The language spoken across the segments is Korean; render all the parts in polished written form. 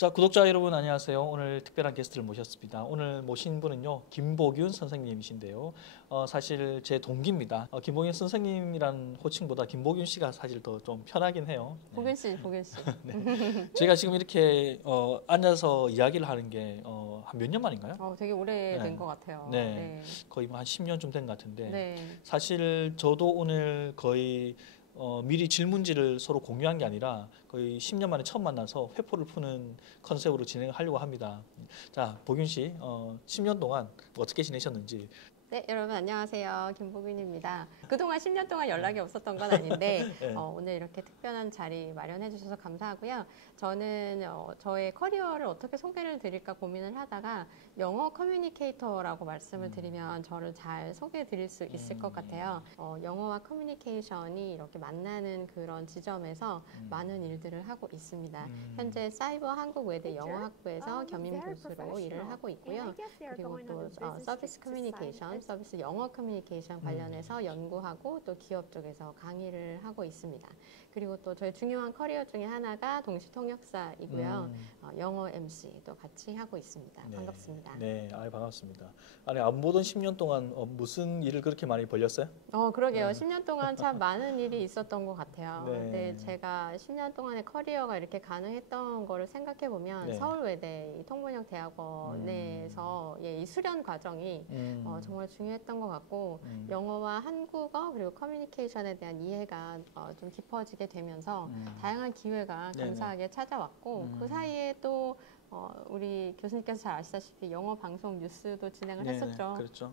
자, 구독자 여러분 안녕하세요. 오늘 특별한 게스트를 모셨습니다. 오늘 모신 분은요, 김보균 선생님이신데요. 사실 제 동기입니다. 김보균 선생님이란 호칭보다 김보균 씨가 사실 더 좀 편하긴 해요. 네. 보균 씨, 보균 씨. 네. 제가 지금 이렇게 앉아서 이야기를 하는 게 한 몇 년 만인가요? 되게 오래된 네. 것 같아요. 네. 네. 거의 한 10년쯤 된 것 같은데 네. 사실 저도 오늘 거의 미리 질문지를 서로 공유한 게 아니라 거의 10년 만에 처음 만나서 회포를 푸는 컨셉으로 진행을 하려고 합니다. 자, 보균 씨, 10년 동안 어떻게 지내셨는지. 네, 여러분 안녕하세요. 김보균입니다. 그동안 10년 동안 연락이 없었던 건 아닌데 네. 오늘 이렇게 특별한 자리 마련해 주셔서 감사하고요. 저는 저의 커리어를 어떻게 소개를 드릴까 고민을 하다가 영어 커뮤니케이터라고 말씀을 드리면 저를 잘 소개해 드릴 수 있을 것 같아요. 영어와 커뮤니케이션이 이렇게 만나는 그런 지점에서 많은 일들을 하고 있습니다. 현재 사이버 한국외대 영어학부에서 겸임 교수로 일을 하고 있고요. 그리고 또 서비스 커뮤니케이션, 서비스 영어 커뮤니케이션 관련해서 연구하고 또 기업 쪽에서 강의를 하고 있습니다. 그리고 또 저희 중요한 커리어 중에 하나가 동시 통역사이고요. 영어 MC도 같이 하고 있습니다. 네. 반갑습니다. 네, 반갑습니다. 아니, 안 보던 10년 동안 무슨 일을 그렇게 많이 벌렸어요? 그러게요. 10년 동안 참 많은 일이 있었던 것 같아요. 네. 근데 제가 10년 동안의 커리어가 이렇게 가능했던 거를 생각해 보면 네. 서울외대 이 통번역 대학원에서 이 수련 과정이 정말 중요했던 것 같고 영어와 한국어 그리고 커뮤니케이션에 대한 이해가 좀 깊어지게 되면서 다양한 기회가 네네. 감사하게 찾아왔고 그 사이에 또 우리 교수님께서 잘 아시다시피 영어 방송 뉴스도 진행을 네, 했었죠. 그렇죠.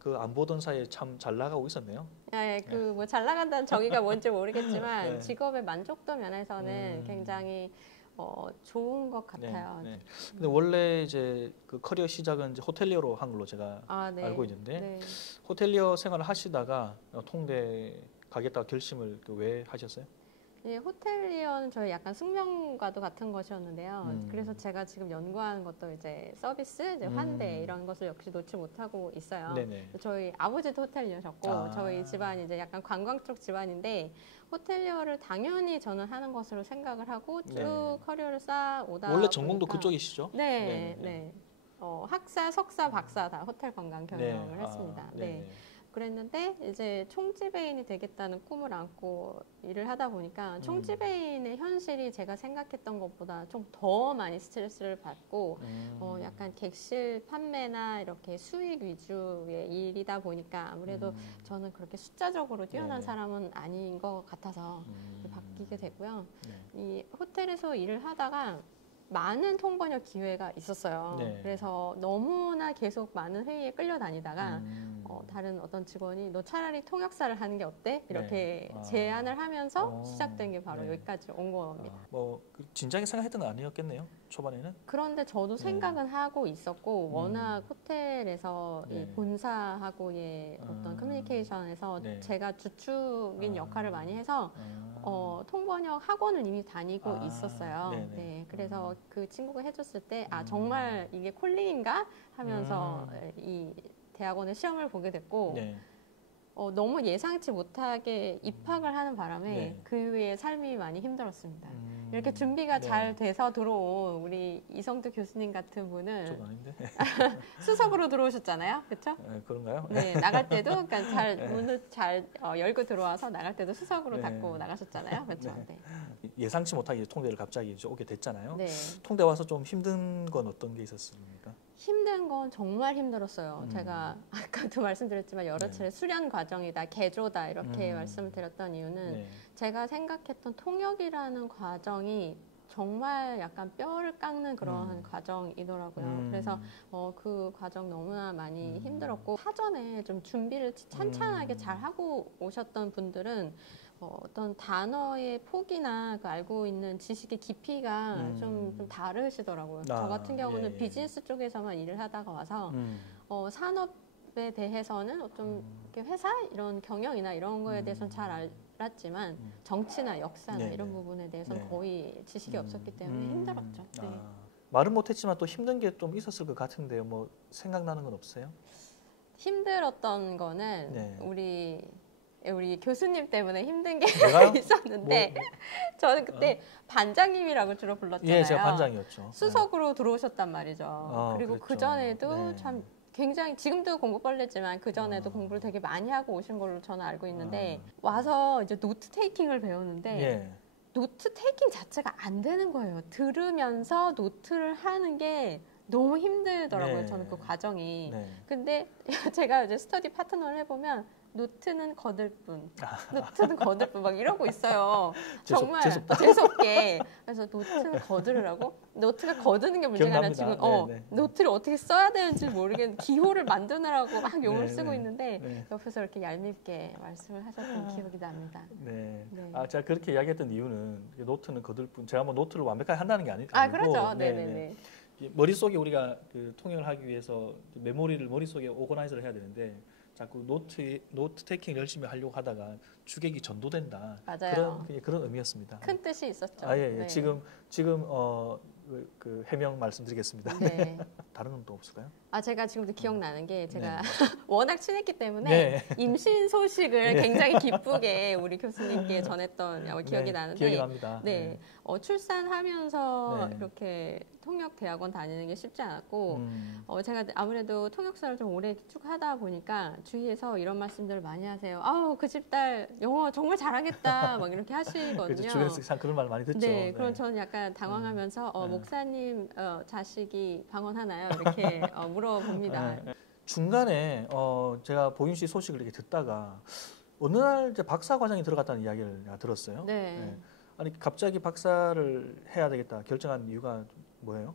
그 안 보던 사이에 참 잘 나가고 있었네요. 네, 뭐 잘 나간다는 정의가 뭔지 모르겠지만 네. 직업의 만족도 면에서는 굉장히 좋은 것 같아요. 네, 네. 근데 원래 이제 그 커리어 시작은 이제 호텔리어로 한 걸로 제가 네. 알고 있는데 네. 호텔리어 생활을 하시다가 통대 가겠다고 결심을 왜 하셨어요? 호텔리어는 저희 약간 숙명과도 같은 것이었는데요. 그래서 제가 지금 연구하는 것도 이제 서비스, 이제 환대 이런 것을 역시 놓지 못하고 있어요. 네네. 저희 아버지도 호텔리어셨고 저희 집안이 이제 약간 관광 쪽 집안인데 호텔리어를 당연히 저는 하는 것으로 생각을 하고 쭉 네. 커리어를 쌓아오다 원래 전공도 보니까 그쪽이시죠? 네, 네네. 네. 학사, 석사, 박사 다 호텔 관광 경영을 네. 했습니다. 네네. 네. 그랬는데 이제 총지배인이 되겠다는 꿈을 안고 일을 하다 보니까 총지배인의 현실이 제가 생각했던 것보다 좀 더 많이 스트레스를 받고 약간 객실 판매나 이렇게 수익 위주의 일이다 보니까 아무래도 저는 그렇게 숫자적으로 뛰어난 네네. 사람은 아닌 것 같아서 바뀌게 됐고요. 네. 이 호텔에서 일을 하다가 많은 통번역 기회가 있었어요. 네. 그래서 너무나 계속 많은 회의에 끌려다니다가 다른 어떤 직원이 너 차라리 통역사를 하는 게 어때? 이렇게 네. 제안을 하면서 시작된 게 바로 네. 여기까지 온 겁니다. 진작에 생각했던 건 아니었겠네요. 초반에는. 그런데 저도 생각은 하고 있었고 워낙 호텔에서 네. 이 본사하고의 어떤 커뮤니케이션에서 네. 제가 주축인 역할을 많이 해서 통번역 학원을 이미 다니고 있었어요. 네네. 네, 그래서 그 친구가 해줬을 때 정말 이게 콜링인가 하면서 이 대학원의 시험을 보게 됐고 네. 너무 예상치 못하게 입학을 하는 바람에 네. 그 이후에 삶이 많이 힘들었습니다. 이렇게 준비가 네. 잘 돼서 들어온 우리 이성두 교수님 같은 분은 좀 아닌데. 수석으로 들어오셨잖아요, 그렇죠? 네, 그런가요? 네, 나갈 때도 그러니까 문을 잘 열고 들어와서 나갈 때도 수석으로 네. 닫고 나가셨잖아요, 그렇죠? 네. 네. 예상치 못하게 이제 통대를 갑자기 이제 오게 됐잖아요. 네. 통대 와서 좀 힘든 건 어떤 게 있었습니까? 힘든 건 정말 힘들었어요. 제가 아까도 말씀드렸지만 여러 차례 수련 과정이다, 개조다 이렇게 말씀을 드렸던 이유는 네. 제가 생각했던 통역이라는 과정이 정말 약간 뼈를 깎는 그런 과정이더라고요. 그래서 그 과정 너무나 많이 힘들었고 사전에 좀 준비를 찬찬하게 잘 하고 오셨던 분들은 어떤 단어의 폭이나 그 알고 있는 지식의 깊이가 좀 다르시더라고요. 저 같은 경우는 예. 비즈니스 쪽에서만 일을 하다가 와서 산업에 대해서는 좀 이렇게 회사 이런 경영이나 이런 거에 대해서는 잘 알았지만 정치나 역사나 네네. 이런 부분에 대해서는 네. 거의 지식이 없었기 때문에 힘들었죠. 네. 말은 못했지만 또 힘든 게 좀 있었을 것 같은데요. 뭐 생각나는 건 없어요? 힘들었던 거는 네. 우리 우리 교수님 때문에 힘든 게 내가요? 있었는데 저는 그때 반장님이라고 주로 불렀잖아요. 예, 제가 반장이었죠. 수석으로 들어오셨단 말이죠. 그리고 그랬죠. 그 전에도 네. 참 굉장히 지금도 공부벌레지만 그 전에도 공부를 되게 많이 하고 오신 걸로 저는 알고 있는데 와서 이제 노트 테이킹을 배우는데 예. 노트 테이킹 자체가 안 되는 거예요. 들으면서 노트를 하는 게 너무 힘들더라고요. 네. 저는 그 과정이. 네. 근데 제가 이제 스터디 파트너를 해보면 노트는 거들 뿐, 노트는 거들 뿐 막 이러고 있어요. 정말 재수없게. 그래서 노트는 거들으라고? 노트가 거드는 게 문제가 아니라 지금 노트를 어떻게 써야 되는지 모르겠는 기호를 만드느라고 막 용을 쓰고 있는데 옆에서 이렇게 얄밉게 말씀을 하셨던 기억이 납니다. 네. 제가 그렇게 이야기했던 이유는 노트는 거들 뿐. 제가 뭐 노트를 완벽하게 한다는 게 아니고. 그렇죠. 네네네. 머릿속에 우리가 그 통역을 하기 위해서 메모리를 머릿속에 오거나이저를 해야 되는데 자꾸 노트 테이킹 열심히 하려고 하다가 주객이 전도된다. 맞아요. 그런 의미였습니다. 큰 뜻이 있었죠. 예. 네. 지금 그 해명 말씀드리겠습니다. 네. 다른 건 또 없을까요? 제가 지금도 기억나는 게 제가 워낙 친했기 때문에 네. 임신 소식을 굉장히 기쁘게 우리 교수님께 전했던 기억이 나는데 기억이 납니다. 네. 출산하면서 네. 이렇게 통역 대학원 다니는 게 쉽지 않았고 제가 아무래도 통역사를 좀 오래 쭉 하다 보니까 주위에서 이런 말씀들을 많이 하세요. 아우 그 집 딸 영어 정말 잘하겠다 막 이렇게 하시거든요. 그렇죠. 주변에서 참 그런 말 많이 듣죠. 네, 그럼 저는 약간 당황하면서 목사님 자식이 방언하나요? 이렇게 물어봅니다. 중간에 제가 보균 씨 소식을 이렇게 듣다가 어느 날 이제 박사 과정에 들어갔다는 이야기를 내가 들었어요. 네. 아니 갑자기 박사를 해야 되겠다 결정한 이유가 뭐예요?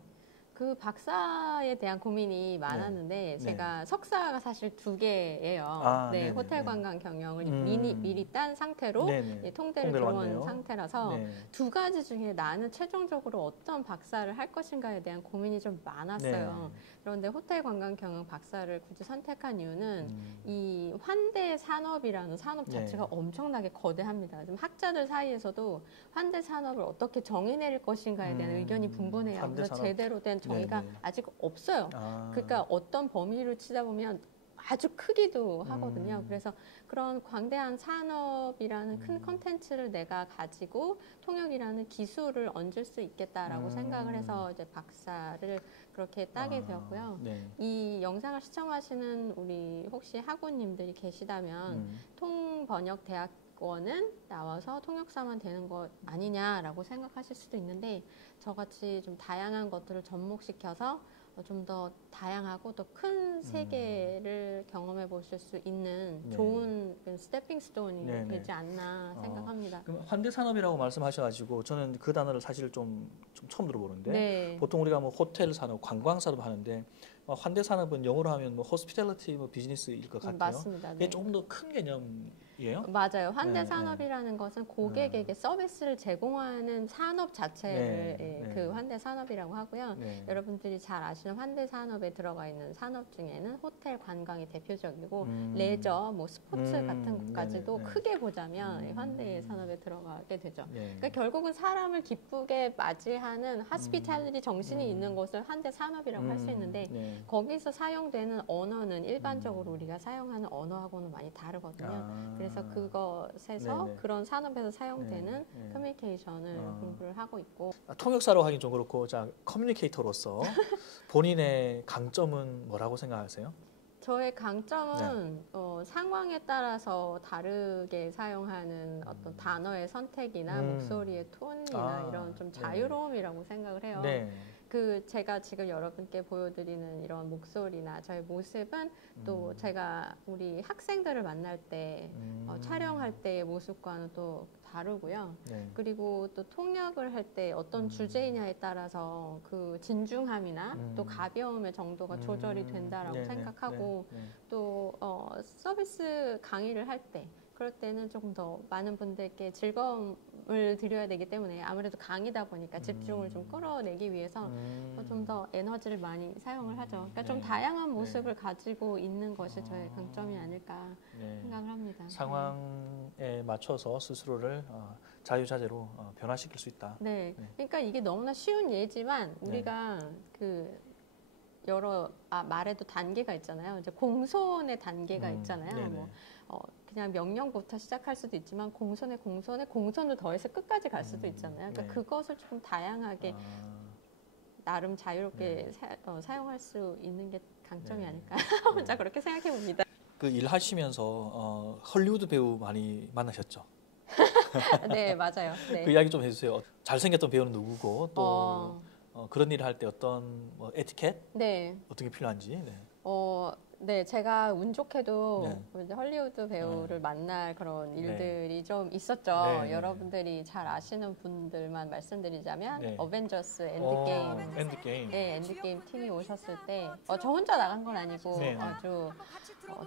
그 박사에 대한 고민이 많았는데 제가 석사가 사실 2개예요. 네, 호텔 관광 경영을 미리 딴 상태로 통대를 들어온 왔네요. 상태라서 2가지 중에 나는 최종적으로 어떤 박사를 할 것인가에 대한 고민이 좀 많았어요. 그런데 호텔 관광 경영 박사를 굳이 선택한 이유는 이 환대 산업이라는 산업 자체가 엄청나게 거대합니다. 좀 학자들 사이에서도 환대 산업을 어떻게 정의 내릴 것인가에 대한 의견이 분분해요. 그래서 제대로 된 정의가 아직 없어요. 그러니까 어떤 범위로 치다 보면 아주 크기도 하거든요. 그래서 그런 광대한 산업이라는 큰 컨텐츠를 내가 가지고 통역이라는 기술을 얹을 수 있겠다라고 생각을 해서 이제 박사를 그렇게 따게 되었고요. 이 영상을 시청하시는 우리 혹시 학우님들이 계시다면 통번역대학원은 나와서 통역사만 되는 것 아니냐라고 생각하실 수도 있는데 저같이 좀 다양한 것들을 접목시켜서 좀 더 다양하고 더 큰 세계를 경험해 보실 수 있는 좋은 스태핑 스톤이 되지 않나 생각합니다. 그럼 환대 산업이라고 말씀하셔가지고 저는 그 단어를 사실 좀 처음 들어보는데 보통 우리가 뭐 호텔 산업, 관광 산업 하는데 환대 산업은 영어로 하면 뭐 호스피탈리티 비즈니스일 것 같아요. 맞습니다. 이게 조금 더 큰 개념이에요? 맞아요. 환대 산업이라는 것은 고객에게 서비스를 제공하는 산업 자체를 그 환대 산업이라고 하고요. 여러분들이 잘 아시는 환대 산업에 들어가 있는 산업 중에는 호텔 관광이 대표적이고 레저, 뭐 스포츠 같은 것까지도 크게 보자면 환대 산업에 들어가게 되죠. 그러니까 결국은 사람을 기쁘게 맞이하는 하스피탈리티 정신이 있는 것을 환대 산업이라고 할 수 있는데 거기서 사용되는 언어는 일반적으로 우리가 사용하는 언어하고는 많이 다르거든요. 그래서 그것에서 그런 산업에서 사용되는 커뮤니케이션을 공부를 하고 있고 통역사로 하긴 좀 그렇고 자 커뮤니케이터로서 본인의 강점은 뭐라고 생각하세요? 저의 강점은 상황에 따라서 다르게 사용하는 어떤 단어의 선택이나 목소리의 톤이나 이런 좀 자유로움이라고 생각을 해요. 제가 지금 여러분께 보여드리는 이런 목소리나 저의 모습은 또 제가 우리 학생들을 만날 때 촬영할 때의 모습과는 또 다르고요. 그리고 또 통역을 할 때 어떤 주제이냐에 따라서 그 진중함이나 또 가벼움의 정도가 조절이 된다라고 생각하고 또 서비스 강의를 할 때 그럴 때는 조금 더 많은 분들께 즐거움을 드려야 되기 때문에 아무래도 강의다 보니까 집중을 좀 끌어내기 위해서 좀 더 에너지를 많이 사용을 하죠. 그러니까 좀 다양한 모습을 가지고 있는 것이 저의 강점이 아닐까 생각을 합니다. 상황에 맞춰서 스스로를 자유자재로 변화시킬 수 있다. 그러니까 이게 너무나 쉬운 예지만 우리가 그 말에도 단계가 있잖아요. 이제 공손의 단계가 있잖아요. 그냥 명령부터 시작할 수도 있지만 공손을 더해서 끝까지 갈 수도 있잖아요. 그러니까 네. 그것을 조금 다양하게 나름 자유롭게 사용할 수 있는 게 강점이 아닐까 혼자 그렇게 생각해 봅니다. 그 일하시면서 헐리우드 배우 많이 만나셨죠? 네, 맞아요. 네. 그 이야기 좀 해주세요. 잘생겼던 배우는 누구고 또 그런 일을 할 때 어떤 뭐 에티켓 네. 어떤 게 필요한지. 네. 네, 제가 운 좋게도 네. 이제 헐리우드 배우를 만날 그런 네. 일들이 좀 있었죠. 네. 여러분들이 잘 아시는 분들만 말씀드리자면 네. 어벤져스 엔드게임. 엔드게임. 네, 엔드게임 팀이 오셨을 때 저 혼자 나간 건 아니고 네. 아주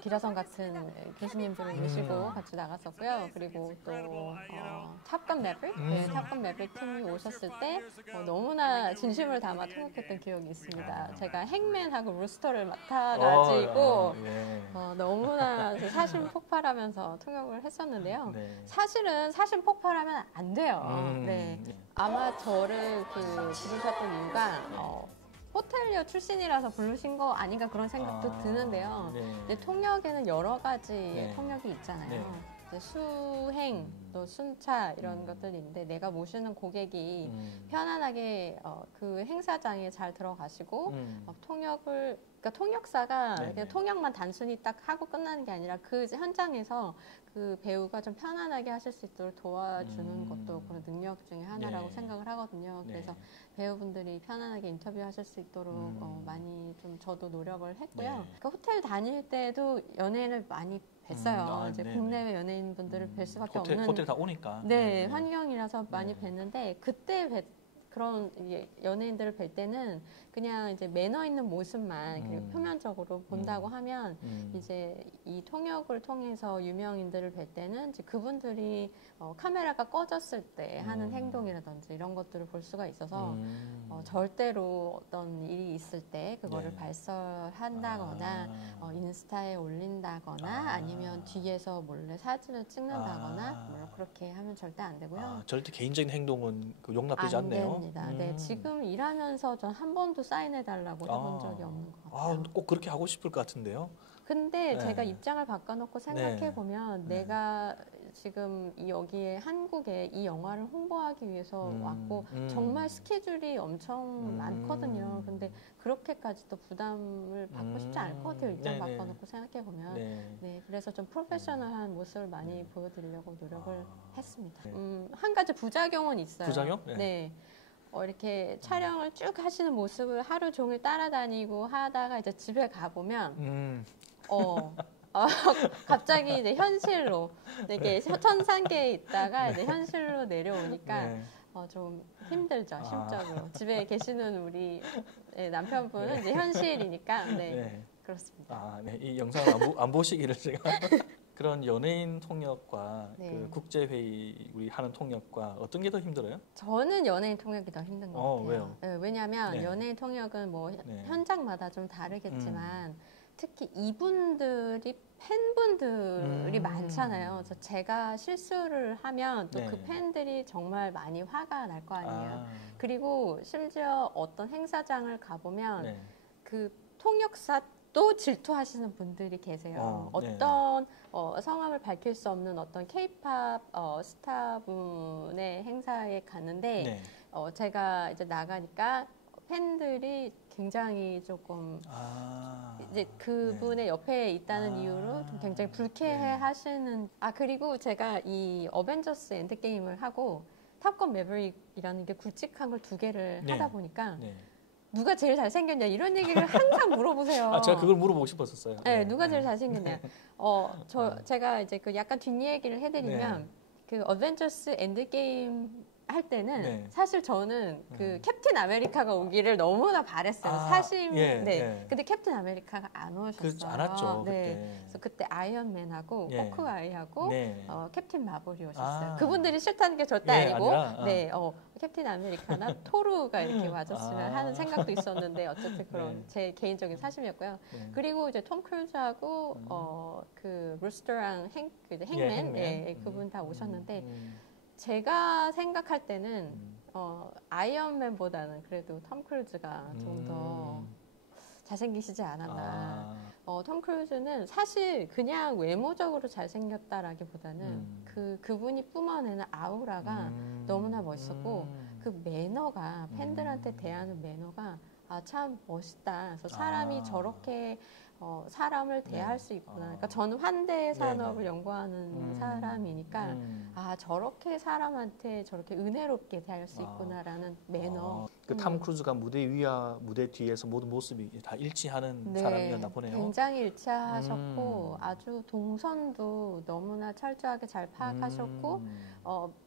기라성 같은 교수님들을 모시고 같이 나갔었고요. 그리고 또 탑건 매블, 네, 탑건 매블 팀이 오셨을 때 너무나 진심을 담아 통역했던 기억이 있습니다. 제가 행맨하고 루스터를 맡아가지고 너무나 사심 폭발하면서 통역을 했었는데요. 네. 사실은 사심 폭발하면 안 돼요. 네. 아마 저를 부르셨던 이유가 호텔리어 출신이라서 부르신 거 아닌가 그런 생각도 드는데요. 네. 이제 통역에는 여러 가지의 네. 통역이 있잖아요. 네. 이제 수행, 또 순차 이런 것들이 있는데 내가 모시는 고객이 편안하게 그 행사장에 잘 들어가시고 그러니까 통역사가 네네. 그냥 통역만 단순히 딱 하고 끝나는 게 아니라 그 현장에서 그 배우가 좀 편안하게 하실 수 있도록 도와주는 것도 그런 능력 중에 하나라고 네. 생각을 하거든요. 그래서 배우분들이 편안하게 인터뷰하실 수 있도록 많이 좀 저도 노력을 했고요. 네. 그 호텔 다닐 때도 연예인을 많이 뵀어요. 이제 네네. 국내외 연예인분들을 뵐 수밖에 없는 호텔 다 오니까. 네, 환경이라서 많이 네. 뵀는데 그때 그런 연예인들을 뵐 때는 그냥 이제 매너 있는 모습만 그리고 표면적으로 본다고 하면 이제 이 통역을 통해서 유명인들을 뵐 때는 이제 그분들이 카메라가 꺼졌을 때 하는 행동이라든지 이런 것들을 볼 수가 있어서 절대로 어떤 일이 있을 때 그거를 네. 발설한다거나 인스타에 올린다거나 아니면 뒤에서 몰래 사진을 찍는다거나 뭐 그렇게 하면 절대 안 되고요. 절대 개인적인 행동은 용납되지 안 않네요. 됩니다. 네, 지금 일하면서 전 한 번도 사인해달라고 해본 적이 없는 것 같아요. 꼭 그렇게 하고 싶을 것 같은데요. 근데 네. 제가 입장을 바꿔놓고 생각해보면 네. 내가 지금 여기에 한국에 이 영화를 홍보하기 위해서 왔고 정말 스케줄이 엄청 많거든요. 근데 그렇게까지 또 부담을 받고 싶지 않을 것 같아요. 입장 네네. 바꿔놓고 생각해보면. 네. 네, 그래서 좀 프로페셔널한 모습을 많이 보여드리려고 노력을 했습니다. 네. 한 가지 부작용은 있어요. 부작용? 네. 네. 이렇게 촬영을 쭉 하시는 모습을 하루 종일 따라다니고 하다가 이제 집에 가보면 갑자기 이제 현실로 이게 천상계에 있다가 이제 현실로 내려오니까 네. 좀 힘들죠, 심적으로. 집에 계시는 우리 남편분은 이제 현실이니까 네. 그렇습니다. 네. 이 영상을 안 보시기를 제가 그런 연예인 통역과 그 국제 회의 우리 하는 통역과 어떤 게 더 힘들어요? 저는 연예인 통역이 더 힘든 것 같아요. 왜요? 네, 왜냐하면 네. 연예인 통역은 뭐 현장마다 좀 다르겠지만 특히 이분들이 팬분들이 많잖아요. 그래서 제가 실수를 하면 또 그 팬들이 정말 많이 화가 날 거 아니에요. 그리고 심지어 어떤 행사장을 가보면 그 통역사 또 질투하시는 분들이 계세요. 어떤 성함을 밝힐 수 없는 어떤 K-팝 스타분의 행사에 갔는데 제가 이제 나가니까 팬들이 굉장히 조금 이제 그분의 옆에 있다는 이유로 좀 굉장히 불쾌해하시는. 그리고 제가 이 어벤져스 엔드게임을 하고 탑건 매버릭이라는 게 굵직한 걸 두 개를 하다 보니까. 누가 제일 잘생겼냐 이런 얘기를 항상 물어보세요. 제가 그걸 물어보고 싶었었어요. 네, 누가 제일 잘생겼냐. 제가 이제 그 약간 뒷얘기를 해드리면 그 어벤져스 엔드게임 할 때는 사실 저는 그 캡틴 아메리카가 오기를 너무나 바랬어요. 근데 캡틴 아메리카가 안 오셨어요. 안 왔죠. 그래서 그때 아이언맨하고 호크아이하고 캡틴 마블이 오셨어요. 그분들이 싫다는 게 절대 아니고, 캡틴 아메리카나 토르가 이렇게 와줬으면 하는 생각도 있었는데 어쨌든 그런 제 개인적인 사심이었고요. 그리고 이제 톰 크루즈하고 그 루스터랑 행맨 그분 다 오셨는데. 제가 생각할 때는 아이언맨보다는 그래도 톰 크루즈가 좀 더 잘생기시지 않았나. 아, 톰 크루즈는 사실 그냥 외모적으로 잘생겼다라기보다는 그분이 뿜어내는 아우라가 너무나 멋있었고 그 매너가 팬들한테 대하는 매너가 참 멋있다. 그래서 사람이 아. 저렇게 사람을 대할 네. 수 있구나. 그러니까 저는 환대 산업을 연구하는 음. 사람이니까 저렇게 사람한테 저렇게 은혜롭게 대할 수 있구나라는 매너. 그탐 크루즈가 무대 위와 무대 뒤에서 모든 모습이 다 일치하는 네, 사람이었나 보네요. 굉장히 일치하셨고 아주 동선도 너무나 철저하게 잘 파악하셨고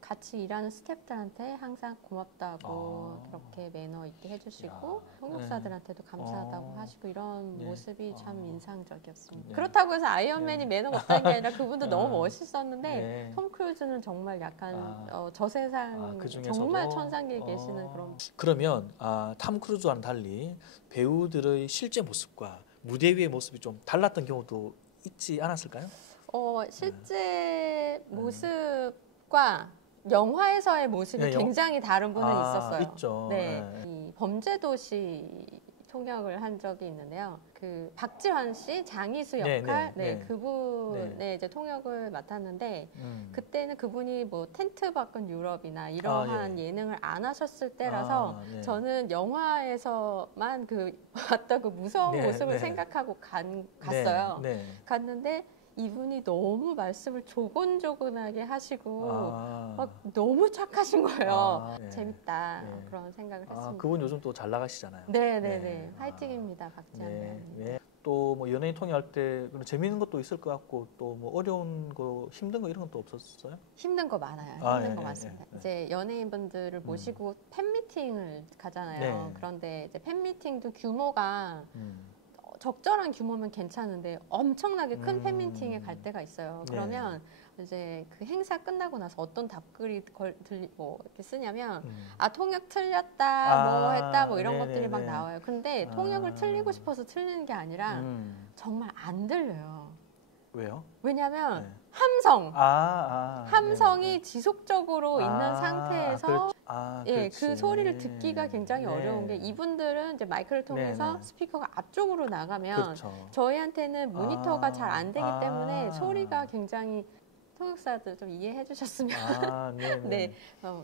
같이 일하는 스태프들한테 항상 고맙다고 그렇게 매너 있게 해줄 수 있고 통역사들한테도 감사하다고 하시고 이런 네. 모습이 참 인상적이었습니다. 네. 그렇다고 해서 아이언맨이 매너가 없다는 게 아니라 그분도 너무 멋있었는데 네. 톰 크루즈는 정말 약간 저 세상 그 중에서도 정말 천상계에 계시는 그런. 그러면 탐 크루즈와는 달리 배우들의 실제 모습과 무대 위의 모습이 좀 달랐던 경우도 있지 않았을까요? 실제 모습과 영화에서의 모습이 네, 굉장히 다른 분은 있었어요. 있죠. 네. 네. 이 범죄도시 통역을 한 적이 있는데요. 그 박지환 씨 장이수 네, 역할, 네. 그분의 이제 통역을 맡았는데 그때는 그분이 뭐 텐트 밖은 유럽이나 이러한 예능을 안 하셨을 때라서 네. 저는 영화에서만 봤던 그 무서운 네, 모습을 네. 생각하고 갔어요. 네. 갔는데 이분이 너무 말씀을 조곤조곤하게 하시고 아. 막 너무 착하신 거예요. 네. 재밌다 네. 그런 생각을 했습니다. 그분 요즘 또 잘 나가시잖아요. 네네네. 네. 화이팅입니다, 박지현 네. 배우님. 네. 또 뭐 연예인 통역할 때 재미있는 것도 있을 것 같고 또 뭐 어려운 거 힘든 거 이런 건 또 없었어요? 힘든 거 많아요. 힘든 거 많습니다. 이제 연예인분들을 모시고 팬미팅을 가잖아요. 네. 그런데 이제 팬미팅도 규모가 적절한 규모면 괜찮은데 엄청나게 큰 팬미팅에 갈 때가 있어요. 네. 그러면 이제 그 행사 끝나고 나서 어떤 답글이 이렇게 쓰냐면 통역 틀렸다, 뭐 했다, 뭐 이런 것들이 막 나와요. 근데 통역을 틀리고 싶어서 틀리는 게 아니라 정말 안 들려요. 왜요? 왜냐면 네. 함성이 지속적으로 있는 상태에서 그렇지. 그 소리를 듣기가 굉장히 어려운 게 이분들은 이제 마이크를 통해서 스피커가 앞쪽으로 나가면 그렇죠. 저희한테는 모니터가 잘 안 되기 때문에 소리가 굉장히 통역사들 좀 이해해 주셨으면. 네.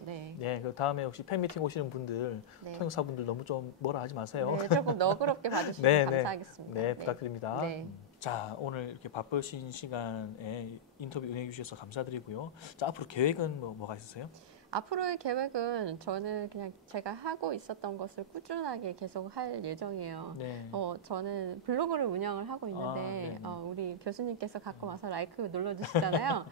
네. 네, 그 다음에 혹시 팬미팅 오시는 분들, 통역사분들 너무 좀 뭐라 하지 마세요. 네, 조금 너그럽게 봐주시면 감사하겠습니다. 네, 부탁드립니다. 네. 자, 오늘 이렇게 바쁘신 시간에 인터뷰 응해 주셔서 감사드리고요. 자, 앞으로 계획은 뭐가 있으세요? 앞으로의 계획은 저는 그냥 제가 하고 있었던 것을 꾸준하게 계속 할 예정이에요. 네. 저는 블로그를 운영을 하고 있는데 우리 교수님께서 가끔 와서 라이크 눌러주시잖아요.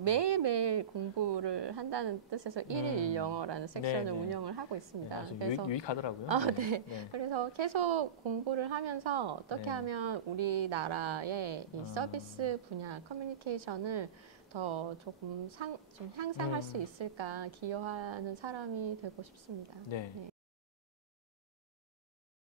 매일매일 공부를 한다는 뜻에서 1일 1영어라는 섹션을 운영을 하고 있습니다. 그래서 유익하더라고요. 네. 그래서 계속 공부를 하면서 어떻게 하면 우리나라의 이 서비스 분야 커뮤니케이션을 더 조금 좀 향상할 수 있을까 기여하는 사람이 되고 싶습니다. 네.